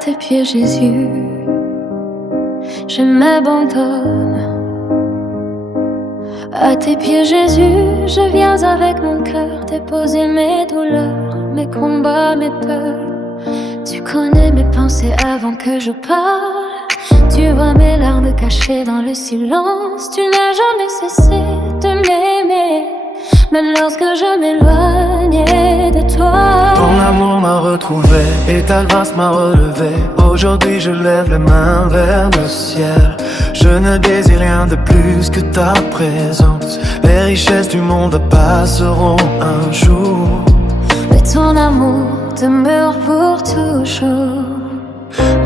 tes pieds, Jésus, je m'abandonne. À tes pieds, Jésus, je viens avec mon cœur déposer mes douleurs, mes combats, mes peurs. Tu connais mes pensées avant que je parle. Tu vois mes larmes cachées dans le silence. Tu n'as jamais cessé de m'aimer, même lorsque je m'éloignais de toi. Ton amour m'a retrouvé et ta grâce m'a relevé. Aujourd'hui je lève les mains vers le ciel. Je ne désire rien de plus que ta présence. Les richesses du monde passeront un jour, mais ton amour demeure pour toujours.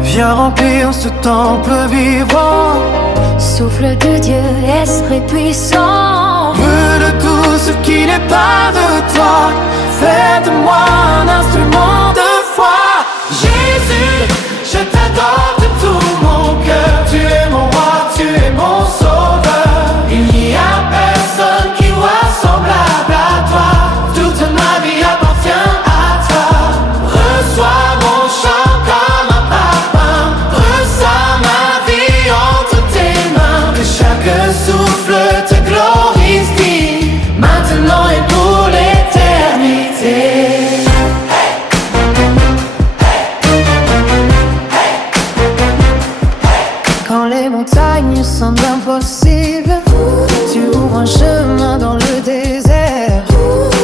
Viens remplir ce temple vivant. Souffle de Dieu, esprit puissant. Veux de tout ce qui n'est pas de toi. Fais de moi un instrument de foi. Jésus, je t'adore de tout mon cœur. Tu es mon roi, tu es mon sauveur. Il n'y a personne qui soit semblable à toi. Toute ma vie appartient à toi. Reçois mon chant comme un parfum. Reçois ma vie entre tes mains. Que chaque souffle te glorifie, maintenant et pour l'éternité. Quand les montagnes semblent impossibles, tu ouvres un chemin dans le désert.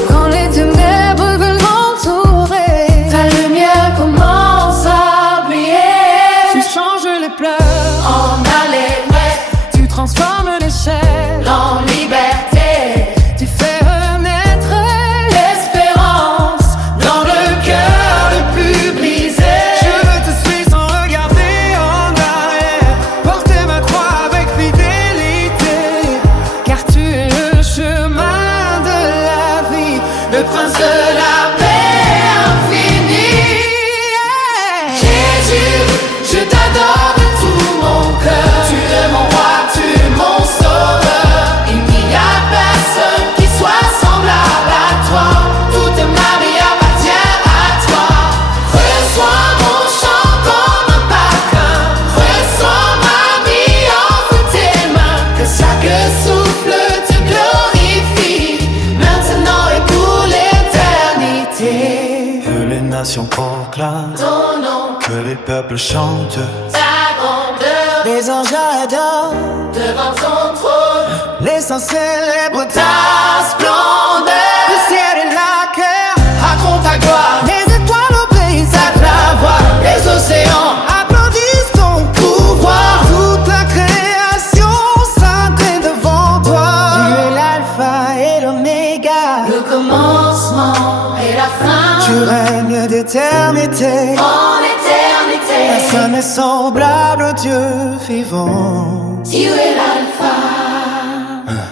Quand les ténèbres veulent m'entourer, ta lumière commence à briller. Tu changes les pleurs En allégresse, tu transformes les chaînes en liberté. tu fais renaître L'espérance dans le cœur le plus brisé. Je te suis sans regarder en arrière, porter ma croix avec fidélité, car tu es le chemin de la vie, Le prince de la paix infinie. Jésus, je t'adore de tout mon cœur. Tu es mon roi, tu es mon sauveur. Il n'y a personne qui soit semblable à toi. Toute ma vie appartient à toi. Reçois mon chant comme un parfum. Reçois ma vie entre tes mains. Que chaque souffle te glorifie, maintenant et pour l'éternité. Que les nations proclament, Ton nom, que les peuples chantent. ta grandeur, les anges adorent, devant ton trône, les saints célèbrent ta splendeur. le ciel et la cœur, Raconte ta gloire, les étoiles obéissent à ta voix, les océans applaudissent ton pouvoir. Toute la création s'incline devant toi. Tu es l'alpha et l'oméga, le commencement et la fin. tu règnes d'éternité. En éternité, Personne n'est semblable au Dieu vivant. tu es l'alpha.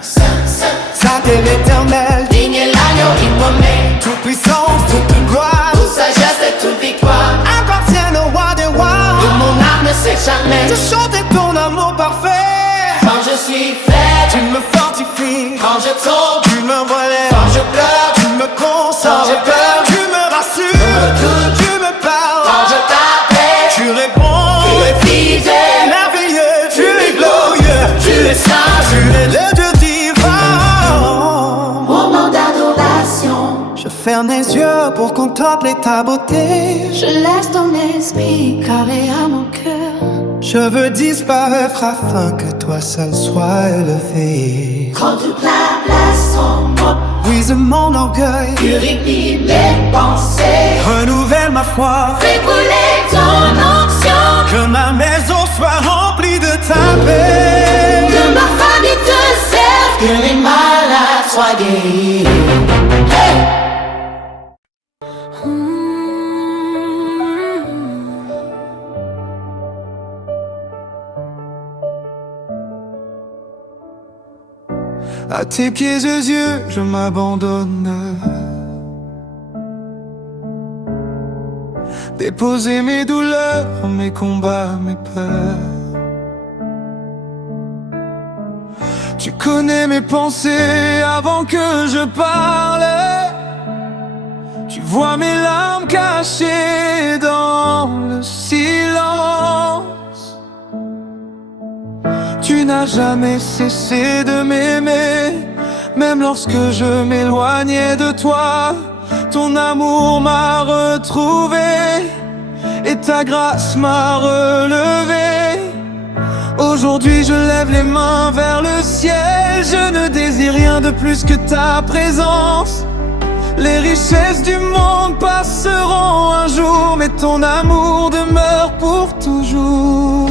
Saint, saint, Saint et l'éternel, digne est l'agneau immolé. toute puissance, toute gloire Toute sagesse et toute victoire. appartiennent au roi des rois. Et mon âme ne sait jamais. Je chantais ton amour parfait. Quand je suis faible, Tu me fortifies, quand je tombe, tu me relèves, quand je pleure, tu me consoles, Quand j'ai peur, tu me rassures, doute, tu me parles, quand je t'appelle, tu réponds, tu es fidèle, merveilleux, tu es glorieux, tu es saint. tu es le Dieu divin. Moment d'adoration, Je ferme les yeux pour contempler ta beauté. Je laisse ton esprit caler à mon cœur. Je veux disparaître afin que toi seul sois élevé. quand toute la place sombre Brise mon orgueil, purifie mes pensées. renouvelle ma foi, Fais couler ton onction, que ma maison soit remplie de ta paix. que ma famille te serve, que les malades soient guéris. Hey! À tes pieds, Jésus, je m'abandonne. Déposer mes douleurs, mes combats, mes peurs. Tu connais mes pensées avant que je parle. Tu vois mes larmes cachées dans le silence. jamais cessé de m'aimer. Même lorsque je m'éloignais de toi, ton amour m'a retrouvé et ta grâce m'a relevé. Aujourd'hui je lève les mains vers le ciel, je ne désire rien de plus que ta présence. Les richesses du monde passeront un jour, mais ton amour demeure pour toujours.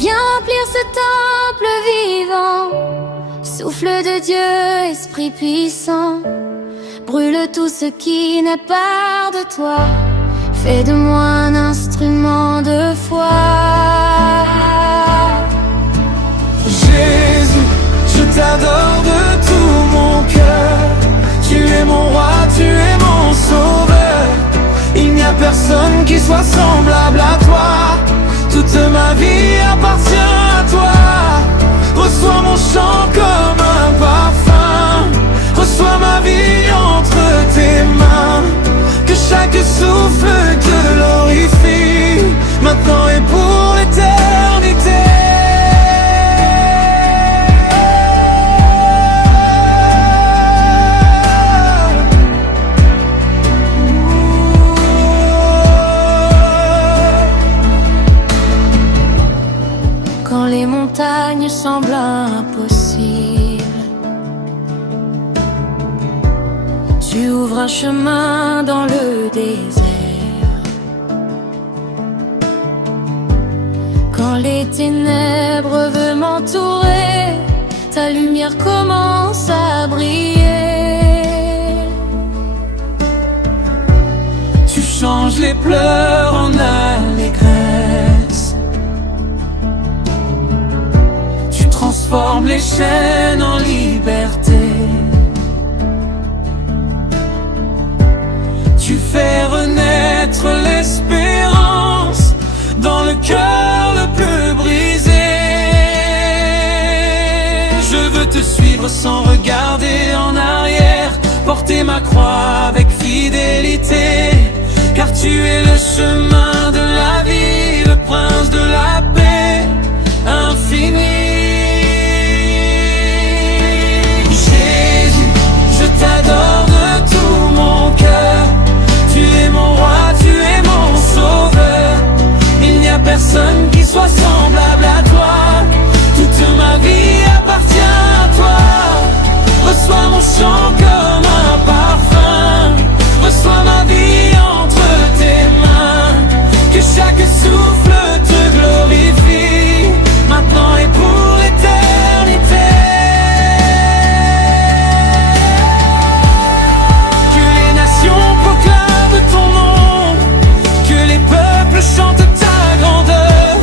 Viens remplir ce temple vivant, souffle de Dieu, esprit puissant. Brûle tout ce qui n'est pas de toi, fais de moi un instrument de foi. Jésus, je t'adore de tout mon cœur. Tu es mon roi, tu es mon sauveur. Il n'y a personne qui soit semblable à toi. Toute ma vie appartient à toi. Reçois mon chant comme un parfum. Reçois ma vie entre tes mains. Que chaque souffle te glorifie, maintenant et pour l'éternité. Quand les montagnes semblent impossibles, tu ouvres un chemin dans le désert. Quand les ténèbres veulent m'entourer, ta lumière commence à briller. Tu changes les pleurs en allégresse. Tu transformes les chaînes en liberté. Tu fais renaître l'espérance dans le cœur le plus brisé. Je veux te suivre sans regarder en arrière, porter ma croix avec fidélité. Car tu es le chemin de la vie, le prince de la paix infinie. Jésus, je t'adore de tout mon cœur. Tu es mon roi, tu es mon sauveur. Il n'y a personne qui soit semblable à toi. Toute ma vie appartient à toi. Reçois mon chant comme un parfum. Reçois ma vie entre tes mains. Que chaque souffle te glorifie, maintenant et pour l'éternité. Que les nations proclament ton nom, que les peuples chantent ta grandeur.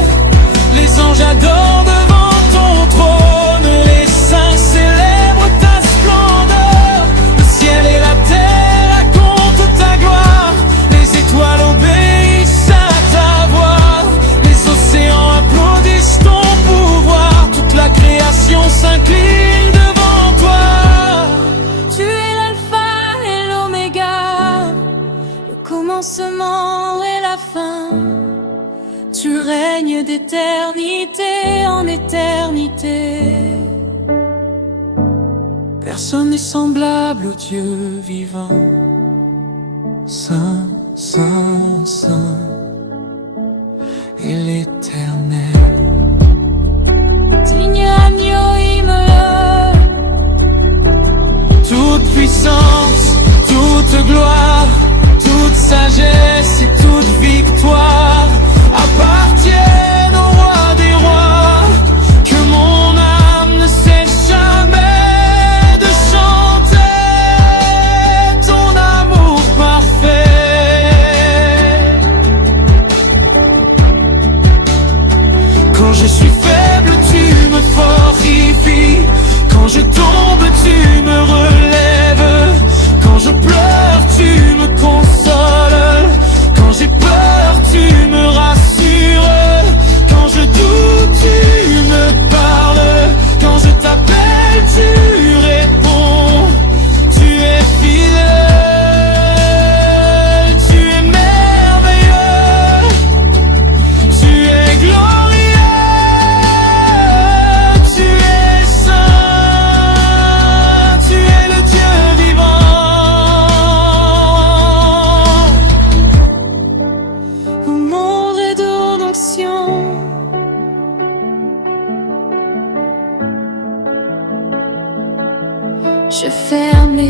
Les anges adorent devant ton trône, les saints célèbrent ta splendeur. Le ciel et la terre racontent ta gloire, les étoiles obéissent à ta voix. Les océans applaudissent ton pouvoir, toute la création s'incline devant toi. Tu es l'alpha et l'oméga, le commencement et la fin. Tu règnes d'éternité en éternité. Personne n'est semblable au Dieu vivant. Saint, Saint, Saint et l'Éternel. Digne agneau immolé, Toute puissance, toute gloire, toute sagesse et toute victoire appartiennent au roi des rois. Que mon âme ne cesse jamais de chanter ton amour parfait.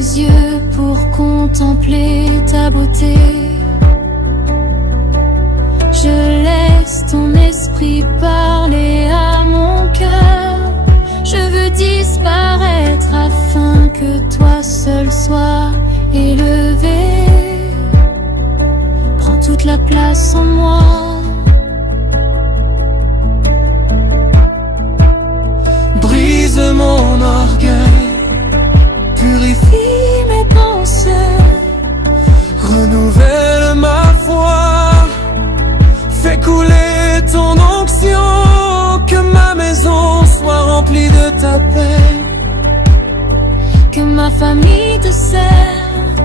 mes yeux pour contempler ta beauté. Je laisse ton esprit parler à mon cœur. Je veux disparaître afin que toi seul sois élevé. Prends toute la place en moi. Brise mon orgueil, purifie mes pensées, renouvelle ma foi, fais couler ton onction, que ma maison soit remplie de ta paix, que ma famille te serve,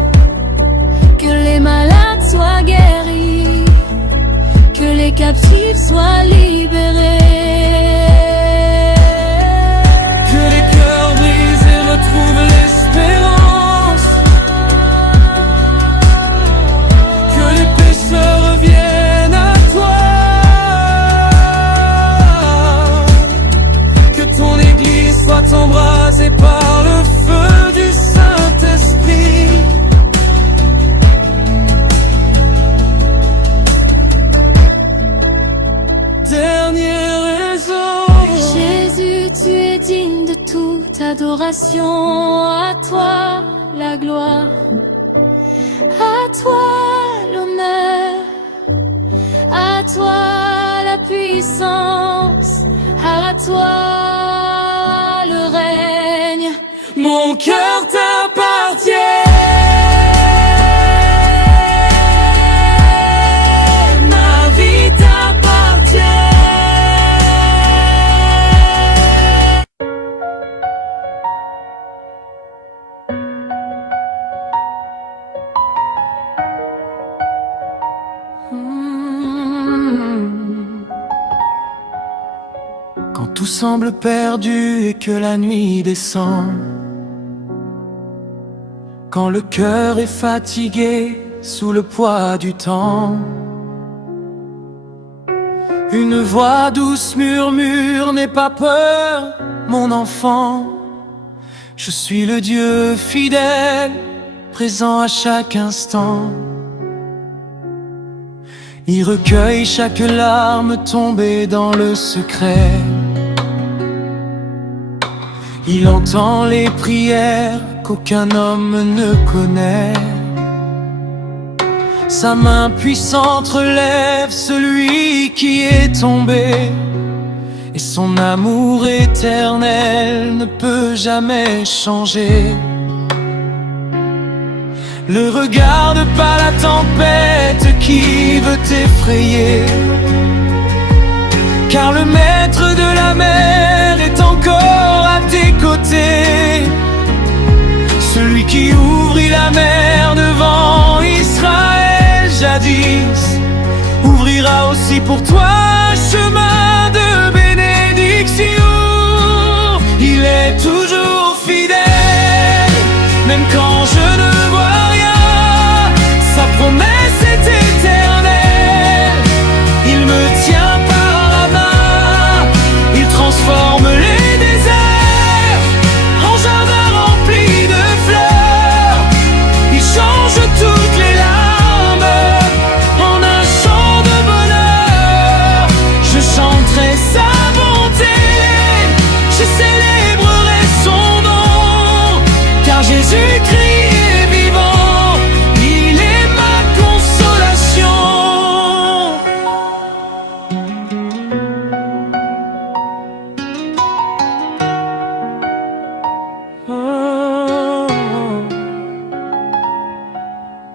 que les malades soient guéris, que les captifs soient libérés. Retrouve l'espérance, que les pécheurs reviennent à toi, que ton église soit embrasée par le feu du Saint-Esprit. Dernière raison, Jésus, tu es digne de toute adoration. À toi la gloire, à toi l'honneur, à toi la puissance, à toi le règne. Mon cœur t'appartient. Quand tout semble perdu et que la nuit descend, quand le cœur est fatigué sous le poids du temps, une voix douce murmure: n'aie pas peur, mon enfant. Je suis le Dieu fidèle, présent à chaque instant. Il recueille chaque larme tombée dans le secret. Il entend les prières qu'aucun homme ne connaît. Sa main puissante relève celui qui est tombé, et son amour éternel ne peut jamais changer. Ne regarde pas la tempête qui veut t'effrayer, car le maître de la mer est encore à tes côtés. Celui qui ouvrit la mer devant Israël jadis ouvrira aussi pour toi un chemin de bénédiction. Il est toujours fidèle, même quand je ne vois rien. Sa promesse est éternelle, il me tient par la main. Il transforme les déserts en jardins remplis de fleurs. Il change toutes les larmes en un chant de bonheur. Je chanterai sa bonté, je célébrerai son nom, car Jésus-Christ est vivant, il est ma consolation.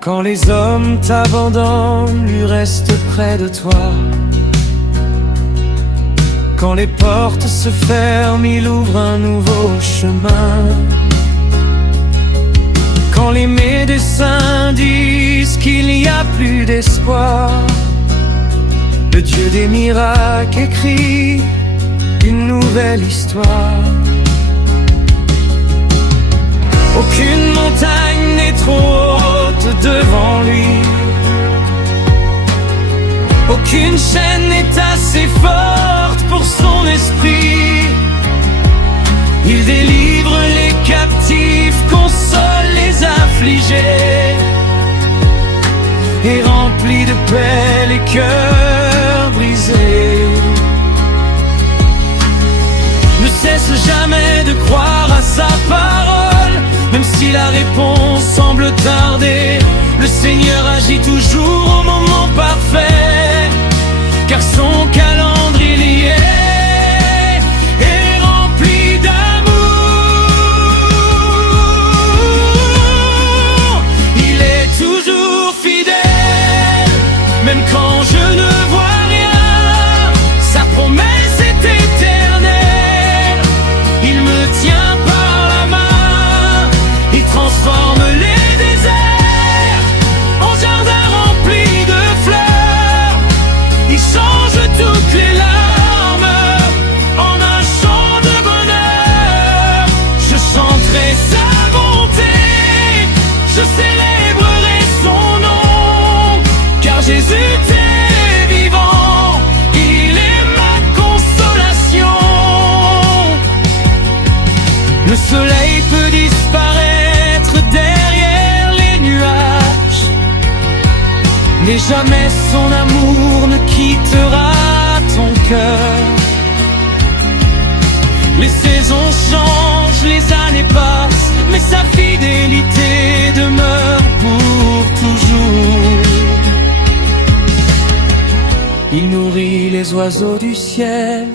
Quand les hommes t'abandonnent, lui reste près de toi. Quand les portes se ferment, il ouvre un nouveau chemin. Quand les médecins disent qu'il n'y a plus d'espoir, le Dieu des miracles écrit une nouvelle histoire. Aucune montagne n'est trop haute devant lui, aucune chaîne n'est assez forte pour son esprit. Il délivre les captifs, console les affligés et remplis de paix les cœurs brisés. Ne cesse jamais de croire à sa parole, même si la réponse semble tarder. Le Seigneur agit toujours au moment parfait, car son calendrier est rempli d'amour. Il est toujours fidèle, même quand je ne vois rien. Sa promesse est éternelle, il me tient par la main. Il transforme les déserts en jardins remplis de fleurs. Il change toutes les larmes en un chant de bonheur. Je chanterai sa bonté, je célébrerai son nom, car Jésus est vivant, il est ma consolation. Le soleil peut disparaître derrière les nuages, mais jamais son amour ne quittera ton cœur. Les saisons changent, les années passent, mais sa fidélité demeure pour toujours. Il nourrit les oiseaux du ciel,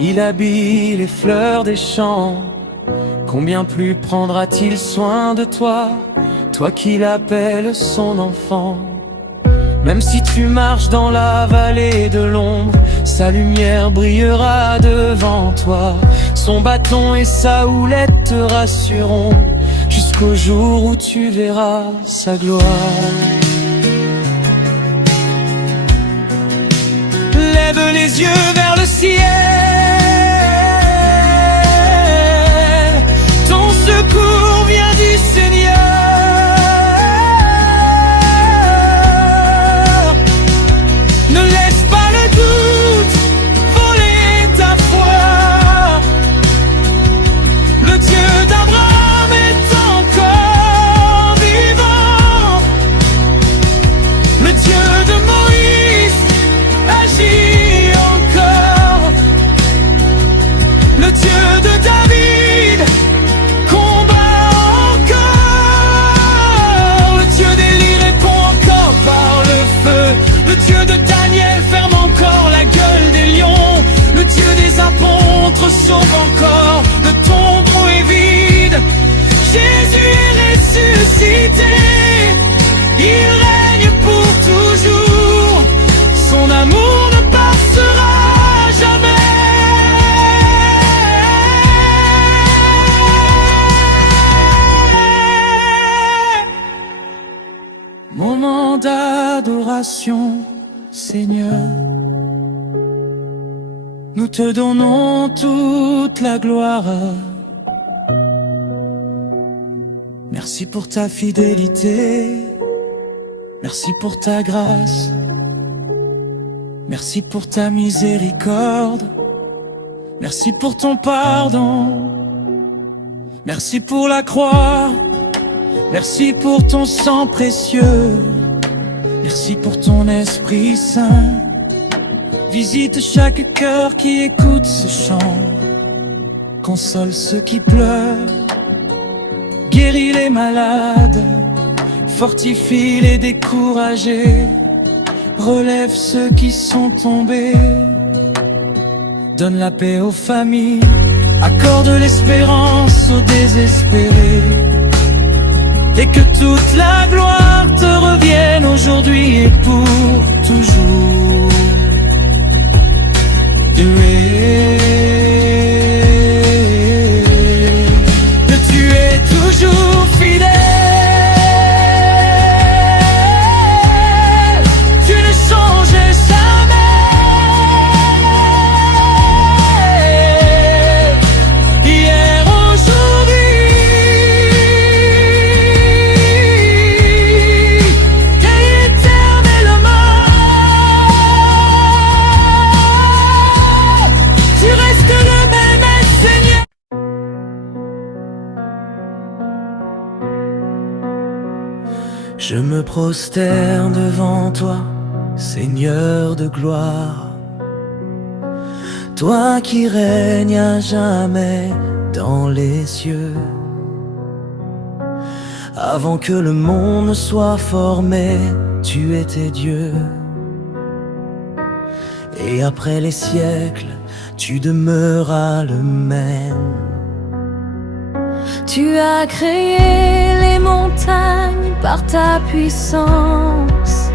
il habille les fleurs des champs. Combien plus prendra-t-il soin de toi, toi qui l'appelles son enfant? Même si tu marches dans la vallée de l'ombre, sa lumière brillera devant toi. Son bâton et sa houlette te rassureront, jusqu'au jour où tu verras sa gloire. Lève les yeux vers le ciel, ton secours vient du Seigneur. Ne laisse pas le doute voler ta foi. Le Dieu d'Abraham est encore vivant. Le Dieu de Moïse agit encore. Le Dieu de David combat encore. Le Dieu d'Élie répond encore par le feu. Le Dieu de Daniel ferme encore la gueule des lions. Le Dieu des apôtres sauve encore. Le tombeau est vide, Jésus est ressuscité. Il règne pour toujours, son amour ne passera jamais. Moment d'adoration, Seigneur, nous te donnons toute la gloire. Merci pour ta fidélité, merci pour ta grâce, merci pour ta miséricorde, merci pour ton pardon, merci pour la croix, merci pour ton sang précieux, merci pour ton Esprit Saint. Visite chaque cœur qui écoute ce chant, console ceux qui pleurent, guéris les malades, fortifie les découragés, relève ceux qui sont tombés, donne la paix aux familles, accorde l'espérance aux désespérés, et que toute la gloire te revienne aujourd'hui et pour toujours. Tu es toujours fidèle, tu ne changes jamais. Hier, aujourd'hui, et Je me prosterne devant toi, Seigneur de gloire. Toi qui règnes à jamais dans les cieux. Avant que le monde ne soit formé, tu étais Dieu. Et après les siècles, tu demeuras le même. Tu as créé les montagnes par ta puissance.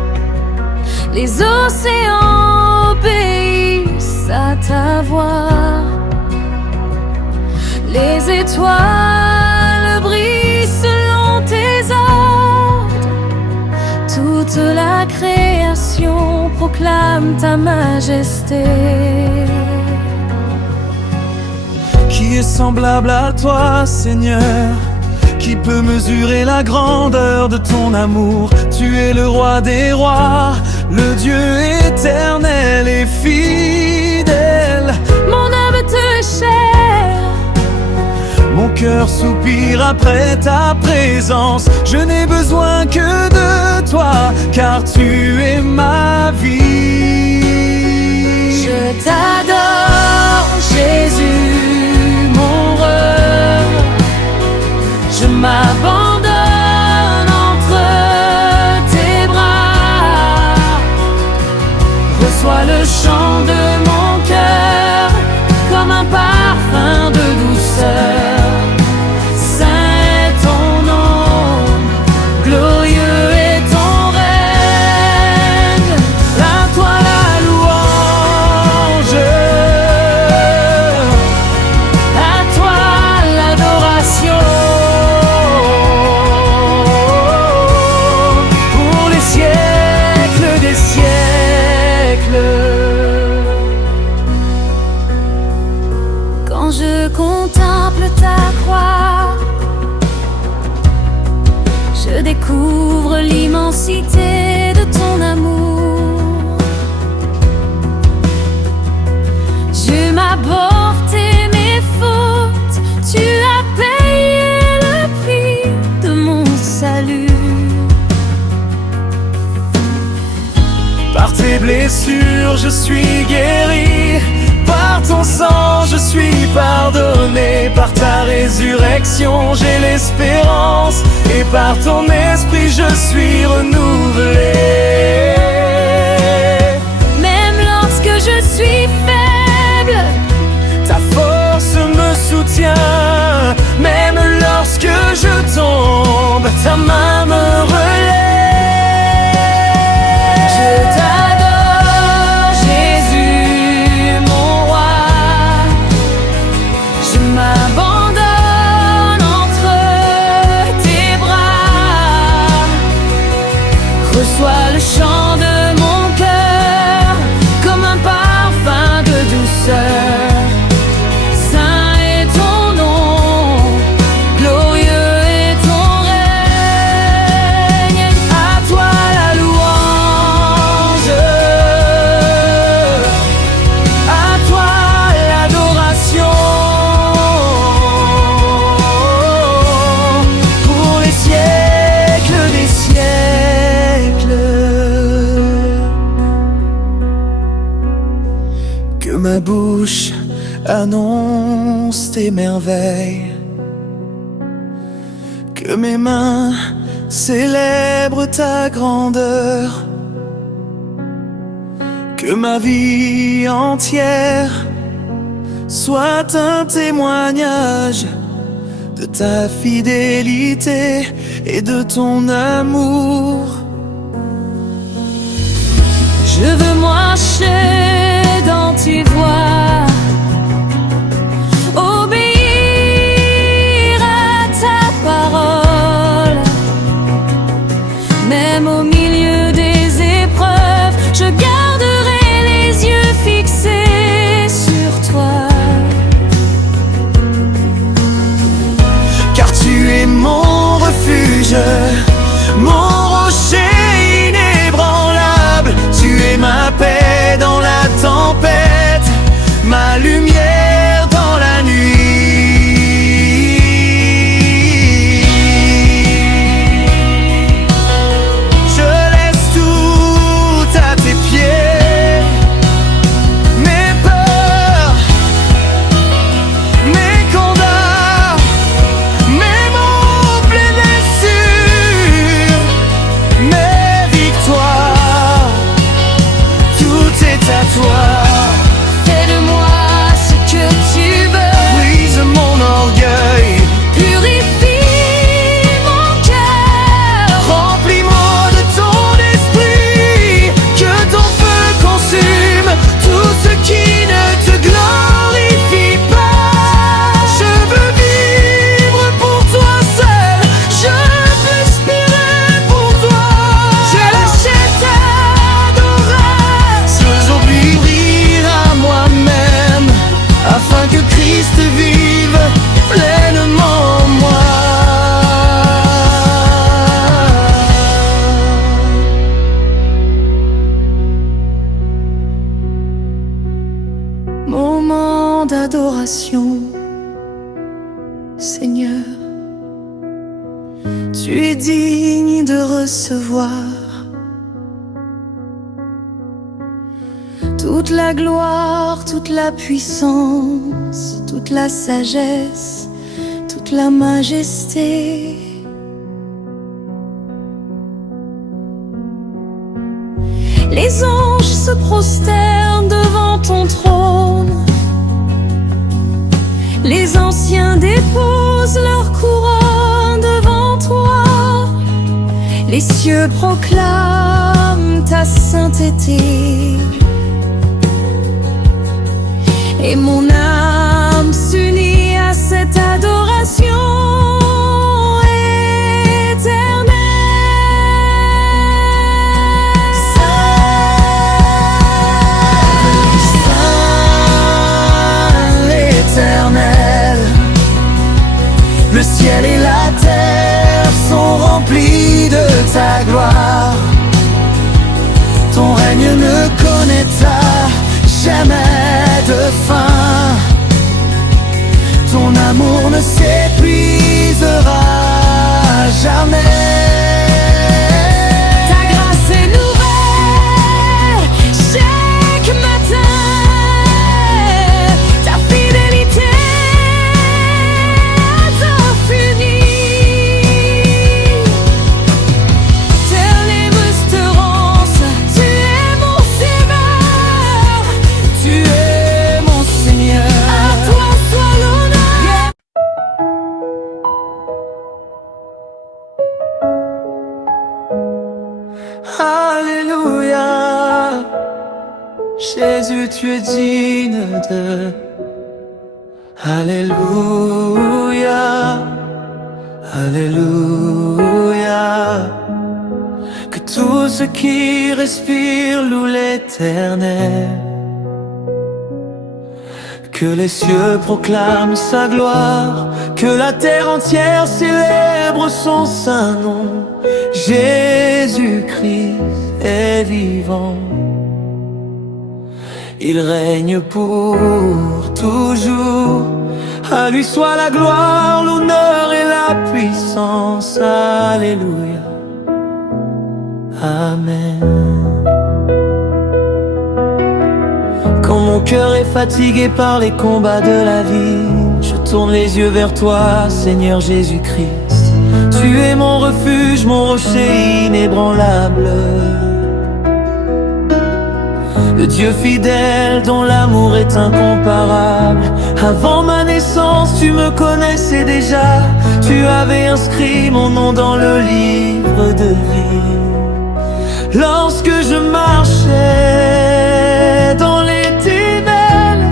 Les océans obéissent à ta voix. Les étoiles brillent selon tes ordres. Toute la création proclame ta majesté. Qui est semblable à toi, Seigneur? Qui peut mesurer la grandeur de ton amour? Tu es le roi des rois, le Dieu éternel et fidèle. Mon âme te chère, mon cœur soupire après ta présence. Je n'ai besoin que de toi, car tu es ma vie. je t'adore, Jésus, mon roi. Je m'abandonne entre tes bras. Reçois le chant de mon cœur comme un parfum de douceur. Saint est ton nom, glorieux est ton règne. À toi la louange, à toi l'adoration. Quand je contemple ta croix, je découvre l'immensité de ton amour. Dieu m'a porté mes fautes, tu as payé le prix de mon salut. Par tes blessures, je suis guéri. Par ton sang, je suis pardonné. Par ta résurrection, j'ai l'espérance. Et par ton esprit, je suis renouvelé. Même lorsque je suis faible, ta force me soutient. Même lorsque je tombe, ta main me relève. je t'adore, Jésus, mon roi. Je m'abandonne entre tes bras. Reçois le chant de mon cœur comme un parfum de douceur. Saint est ton nom, glorieux est ton règne. À toi la louange, à toi l'adoration. Pour les siècles des siècles. Que ma bouche annonce tes merveilles, que mes mains célèbrent ta grandeur, que ma vie entière soit un témoignage de ta fidélité et de ton amour. Je veux marcher dans tes voies, obéir à ta parole. Même au milieu des épreuves, je garderai les yeux fixés sur toi. Car tu es mon refuge, mon rocher inébranlable. Tu es ma paix dans la adoration, Seigneur. Tu es digne de recevoir toute la gloire, toute la puissance, toute la sagesse, toute la majesté. Les anges se prosternent devant ton trône. Les anciens déposent leur couronne devant toi. Les cieux proclament ta sainteté. Et mon âme s'unit à cette adoration éternelle. Saint l'Éternel, le ciel et la terre sont remplis de ta gloire. Ton règne ne connaîtra jamais de fin. Ton amour ne s'épuisera jamais. Ta grâce est nouvelle chaque matin. Ta fidélité est infinie. Telle est restaurance, tu es mon Sauveur. Tu es mon Seigneur. À toi soit l'honneur. Alléluia. Jésus, tu es digne de. Alléluia. Alléluia. Que tout ce qui respire loue l'Éternel. Que les cieux proclament sa gloire, que la terre entière célèbre son saint nom. Jésus-Christ est vivant, il règne pour toujours. À lui soit la gloire, l'honneur et la puissance. Alléluia. Amen. Quand mon cœur est fatigué par les combats de la vie, je tourne les yeux vers toi, Seigneur Jésus-Christ. Tu es mon refuge, mon rocher inébranlable. Le Dieu fidèle dont l'amour est incomparable. Avant ma naissance, tu me connaissais déjà. Tu avais inscrit mon nom dans le livre de vie. Lorsque je marchais dans les ténèbres,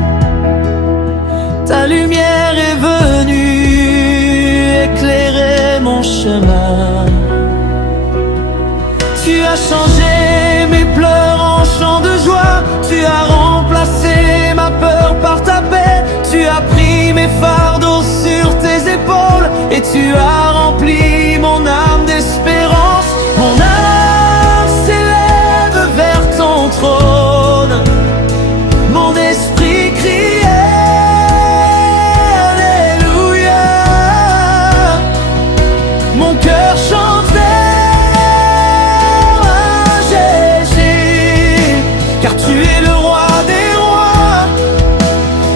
ta lumière est venue éclairer mon chemin. Tu as changé mes pleurs en chants de joie. Tu as remplacé ma peur par ta paix. Tu as pris mes fardeaux sur tes épaules et tu as rempli mon âme d'espérance. Mon âme s'élève vers ton trône. Mon esprit crie Alléluia. Mon cœur chante vers Jésus, car tu es le roi des rois,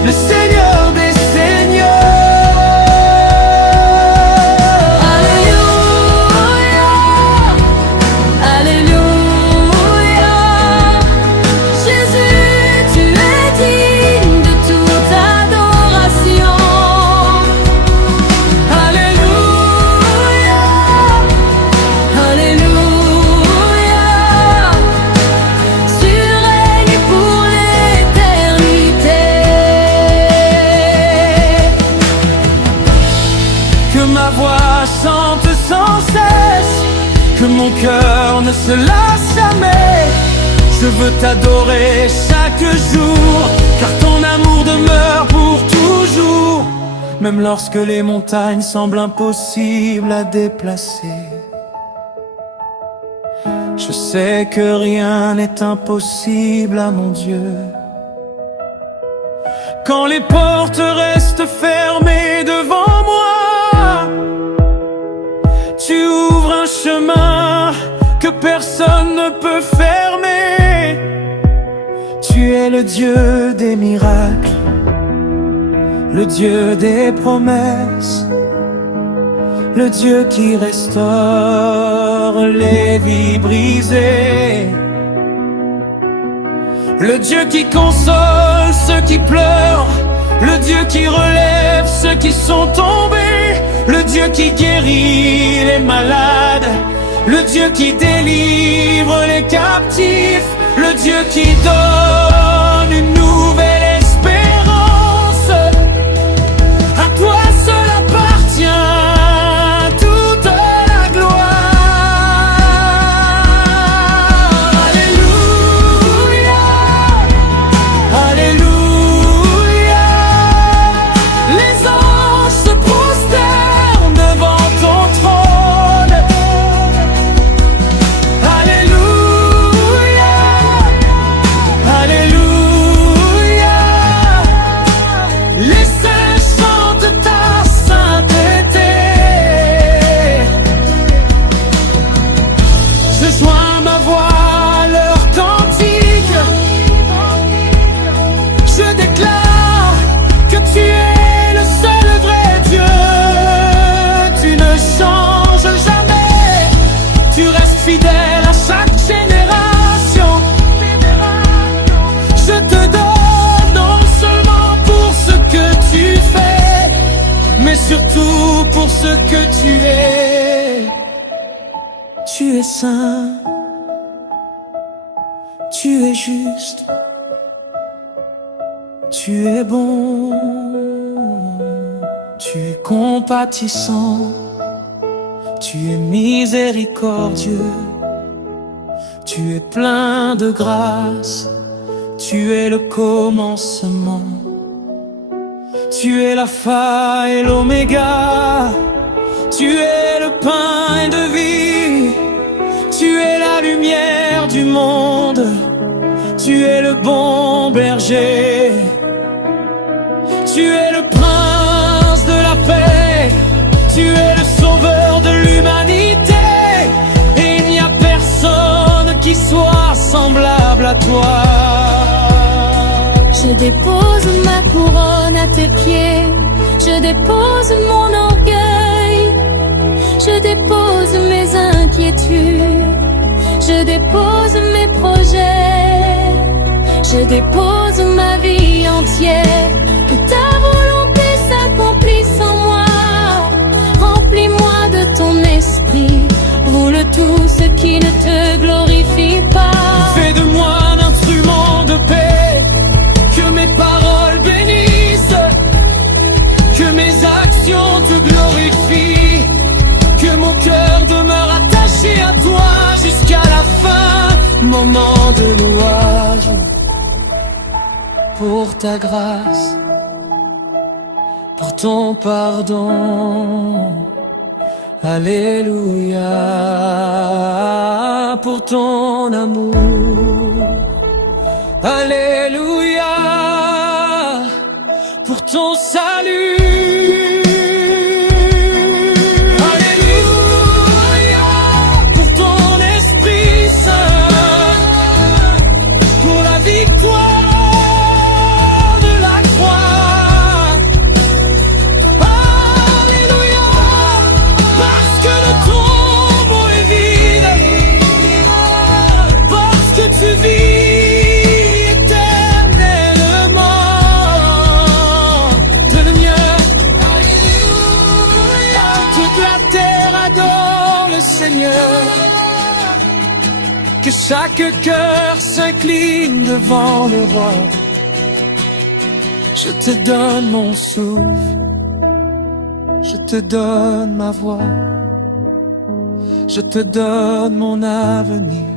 le Seigneur des seigneurs. Alléluia, Alléluia. Jésus, tu es digne de toute adoration. Alléluia, Alléluia. Tu règnes pour l'éternité. Que ma voix chante sans cesse, que mon cœur ne se lasse jamais. Je veux t'adorer chaque jour, car ton amour demeure pour toujours. Même lorsque les montagnes semblent impossibles à déplacer, je sais que rien n'est impossible à mon Dieu. Quand les portes restent fermées devant moi, tu ouvres un chemin que personne ne peut fermer. Tu es le Dieu des miracles, le Dieu des promesses, le Dieu qui restaure les vies brisées, le Dieu qui console ceux qui pleurent, le Dieu qui relève ceux qui sont tombés, le Dieu qui guérit les malades, le Dieu qui délivre les captifs, le Dieu qui donne une nouvelle espérance. À toi seul appartient toute la gloire. Alléluia, Alléluia. Les anges se prosternent devant ton trône. Alléluia, Alléluia. Les saints chantent ta sainteté. Je joins ma voix à leur cantique. Je déclare que tu es le seul vrai Dieu. Tu ne changes jamais. Tu restes fidèle à chaque génération. Je te donne non seulement pour ce que tu fais, mais surtout pour ce que tu es. Tu es saint, tu es juste, tu es bon, tu es compatissant, tu es miséricordieux, tu es plein de grâce, tu es le commencement, tu es l'alpha et l'oméga, tu es le pain de vie, tu es la lumière du monde, tu es le bon berger, tu es le prince de la paix, tu es le sauveur de l'humanité, et il n'y a personne qui soit semblable à toi. Je dépose ma couronne à tes pieds, je dépose mon orgueil, je dépose mes inquiétudes, je dépose mes projets, je dépose ma vie entière. Que ta volonté s'accomplisse en moi, remplis-moi de ton esprit, roule tout ce qui ne te glorifie pas. Fais de moi un instrument de paix, que mes paroles bénissent, que mes actions te glorifient, que mon cœur demeure attaché à toi jusqu'à la fin. Moment de louange pour ta grâce, pour ton pardon. Alléluia, pour ton amour. Alléluia, pour ton salut. Alléluia, pour ton Esprit Saint, pour la victoire de la croix. Alléluia, parce que le tombeau est vide, parce que tu vis éternellement. De le mien, toute la terre adore le Seigneur. Que chaque cœur s'incline devant le roi. Je te donne mon souffle, je te donne ma voix, je te donne mon avenir,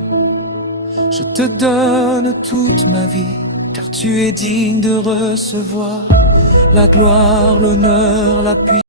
je te donne toute ma vie, car tu es digne de recevoir la gloire, l'honneur, la puissance.